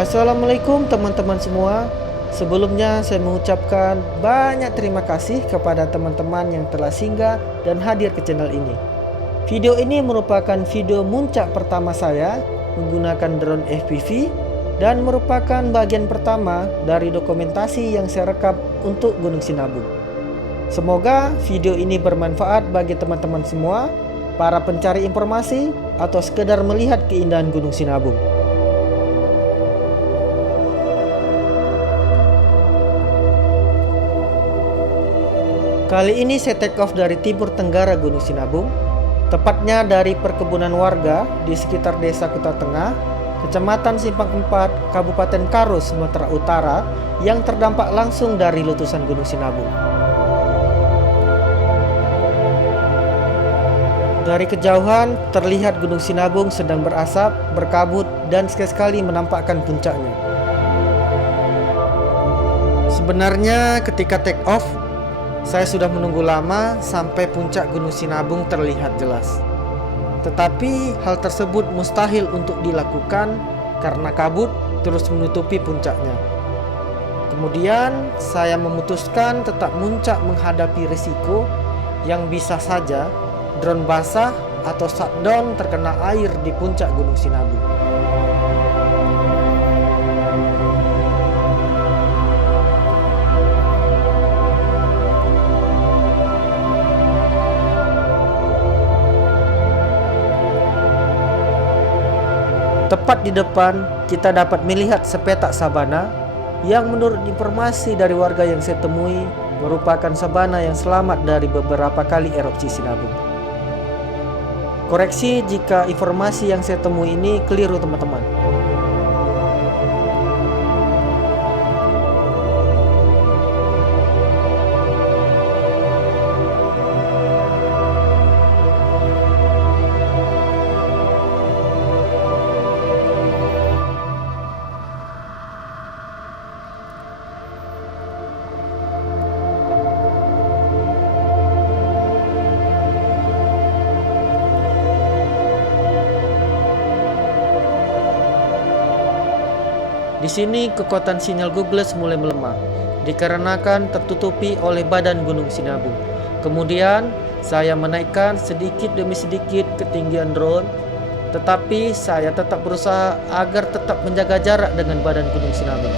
Assalamualaikum teman-teman semua. Sebelumnya saya mengucapkan banyak terima kasih kepada teman-teman yang telah singgah dan hadir ke channel ini. Video ini merupakan video muncak pertama saya menggunakan drone FPV dan merupakan bagian pertama dari dokumentasi yang saya rekam untuk Gunung Sinabung. Semoga video ini bermanfaat bagi teman-teman semua, para pencari informasi atau sekedar melihat keindahan Gunung Sinabung. Kali ini saya take off dari timur tenggara Gunung Sinabung, tepatnya dari perkebunan warga di sekitar Desa Kuta Tengah, Kecamatan Simpang 4, Kabupaten Karo, Sumatera Utara, yang terdampak langsung dari letusan Gunung Sinabung. Dari kejauhan terlihat Gunung Sinabung sedang berasap, berkabut, dan sekali-sekali menampakkan puncaknya. Sebenarnya ketika take off, saya sudah menunggu lama sampai puncak Gunung Sinabung terlihat jelas. Tetapi hal tersebut mustahil untuk dilakukan karena kabut terus menutupi puncaknya. Kemudian saya memutuskan tetap muncak menghadapi risiko yang bisa saja drone basah atau shutdown terkena air di puncak Gunung Sinabung. Tepat di depan, kita dapat melihat sepetak sabana yang menurut informasi dari warga yang saya temui merupakan sabana yang selamat dari beberapa kali erupsi Sinabung. Koreksi jika informasi yang saya temui ini keliru, teman-teman. Di sini kekuatan sinyal Google mulai melemah dikarenakan tertutupi oleh badan Gunung Sinabung. Kemudian saya menaikkan sedikit demi sedikit ketinggian drone, tetapi saya tetap berusaha agar tetap menjaga jarak dengan badan Gunung Sinabung.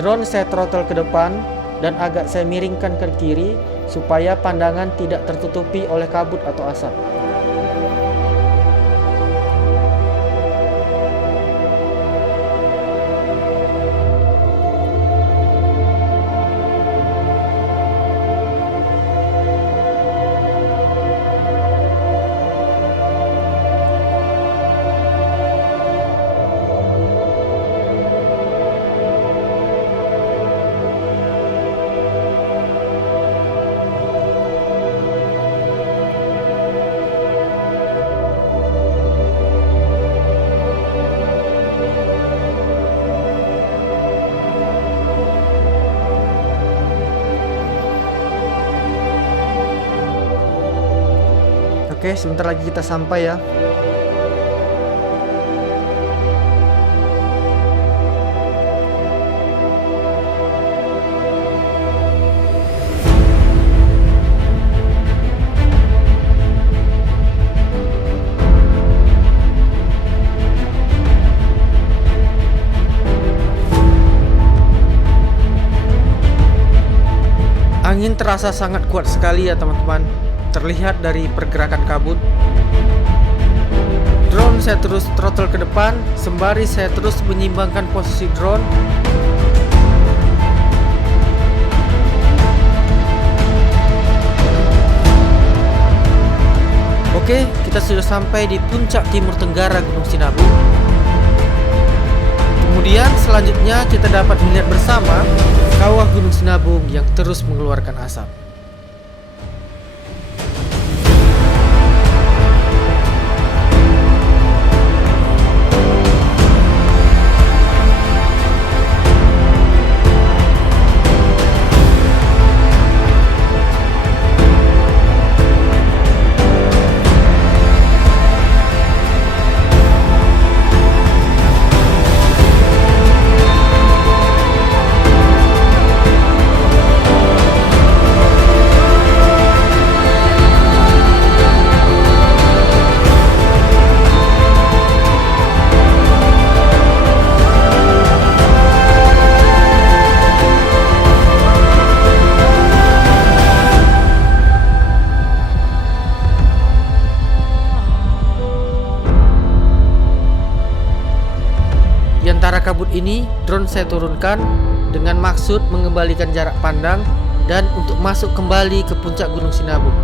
Drone saya throttle ke depan dan agak saya miringkan ke kiri supaya pandangan tidak tertutupi oleh kabut atau asap. Oke, sebentar lagi kita sampai ya. Angin terasa sangat kuat sekali ya teman-teman. Terlihat dari pergerakan kabut. Drone saya terus throttle ke depan sembari saya terus menyimbangkan posisi drone. Oke, kita sudah sampai di puncak timur tenggara Gunung Sinabung. Kemudian selanjutnya kita dapat melihat bersama kawah Gunung Sinabung yang terus mengeluarkan asap. ini drone saya turunkan dengan maksud mengembalikan jarak pandang dan untuk masuk kembali ke puncak Gunung Sinabung.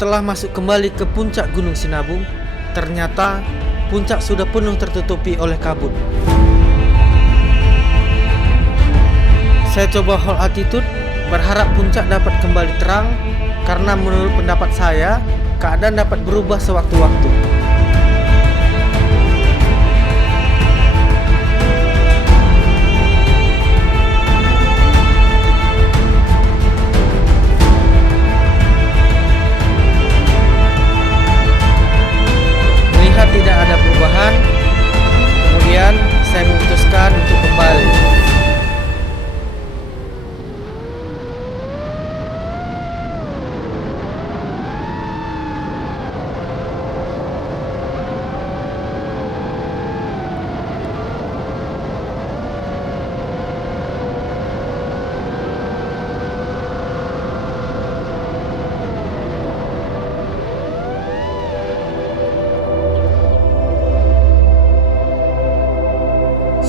Setelah masuk kembali ke puncak Gunung Sinabung, ternyata puncak sudah penuh tertutupi oleh kabut. Saya coba hold altitude, berharap puncak dapat kembali terang, karena menurut pendapat saya, keadaan dapat berubah sewaktu-waktu. Tidak ada perubahan, kemudian saya memutuskan untuk kembali.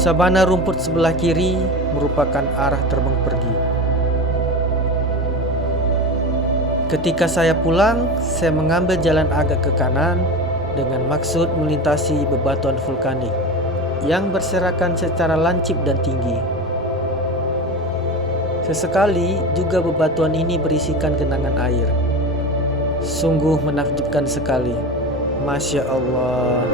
Sabana rumput sebelah kiri merupakan arah terbang pergi. Ketika saya pulang, saya mengambil jalan agak ke kanan dengan maksud melintasi bebatuan vulkanik yang berserakan secara lancip dan tinggi. Sesekali juga bebatuan ini berisikan genangan air. Sungguh menakjubkan sekali. Masya Allah.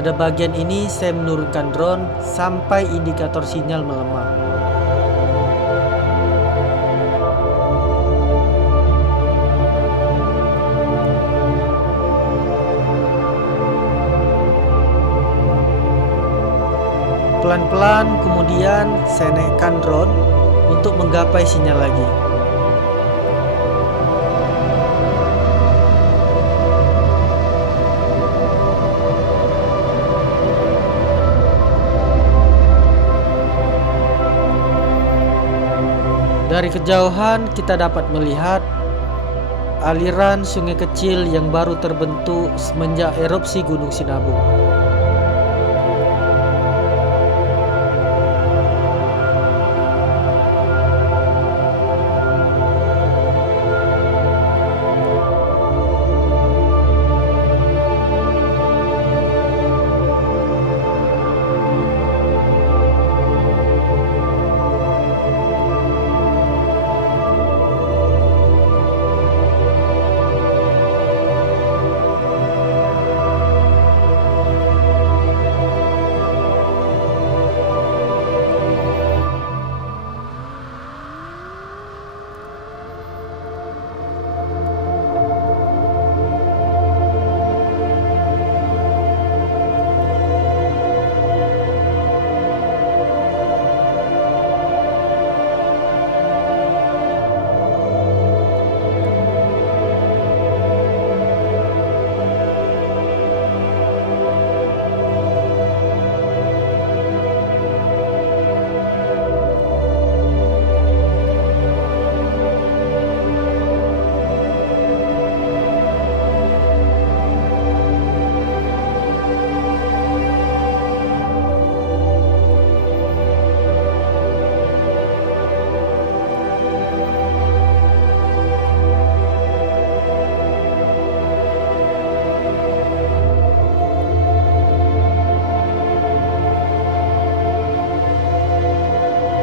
Pada bagian ini saya menurunkan drone sampai indikator sinyal melemah. Pelan-pelan kemudian saya naikkan drone untuk menggapai sinyal lagi. Dari kejauhan kita dapat melihat aliran sungai kecil yang baru terbentuk semenjak erupsi Gunung Sinabung.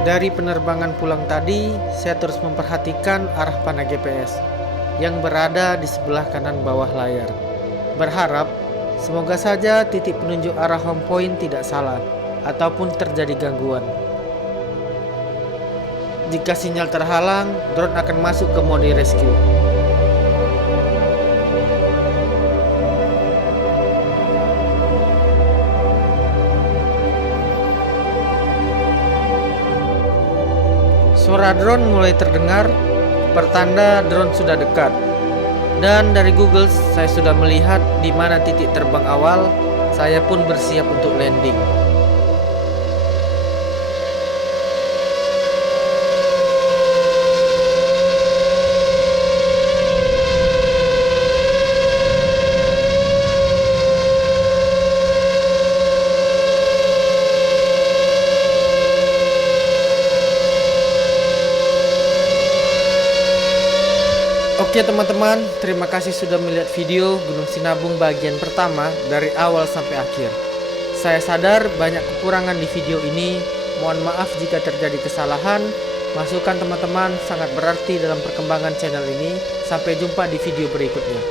Dari penerbangan pulang tadi, saya terus memperhatikan arah panah GPS yang berada di sebelah kanan bawah layar. Berharap semoga saja titik penunjuk arah home point tidak salah ataupun terjadi gangguan. Jika sinyal terhalang, drone akan masuk ke mode rescue. Suara drone mulai terdengar, pertanda drone sudah dekat. Dan dari Google saya sudah melihat di mana titik terbang awal. Saya pun bersiap untuk landing. Oke teman-teman, terima kasih sudah melihat video Gunung Sinabung bagian pertama dari awal sampai akhir. Saya sadar banyak kekurangan di video ini. Mohon maaf jika terjadi kesalahan. Masukan teman-teman sangat berarti dalam perkembangan channel ini. Sampai jumpa di video berikutnya.